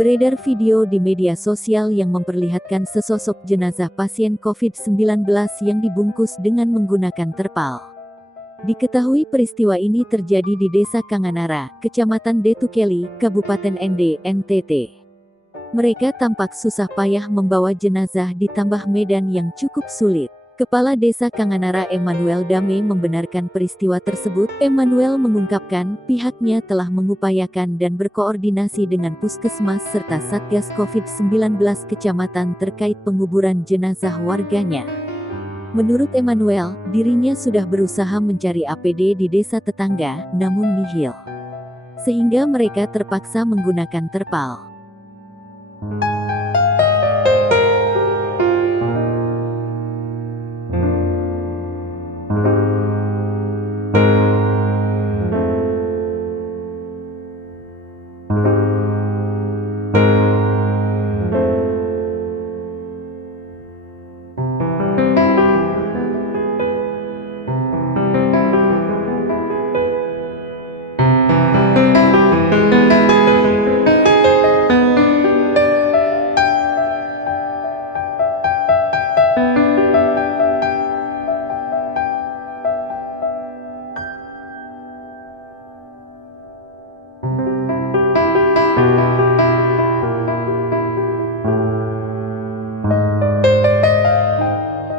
Beredar video di media sosial yang memperlihatkan sesosok jenazah pasien COVID-19 yang dibungkus dengan menggunakan terpal. Diketahui peristiwa ini terjadi di Desa Kanganara, Kecamatan Detukeli, Kabupaten Ende, NTT. Mereka tampak susah payah membawa jenazah ditambah medan yang cukup sulit. Kepala Desa Kanganara Emmanuel Dame membenarkan peristiwa tersebut. Emmanuel mengungkapkan, pihaknya telah mengupayakan dan berkoordinasi dengan Puskesmas serta Satgas COVID-19 Kecamatan terkait penguburan jenazah warganya. Menurut Emmanuel, dirinya sudah berusaha mencari APD di desa tetangga, namun nihil. Sehingga mereka terpaksa menggunakan terpal.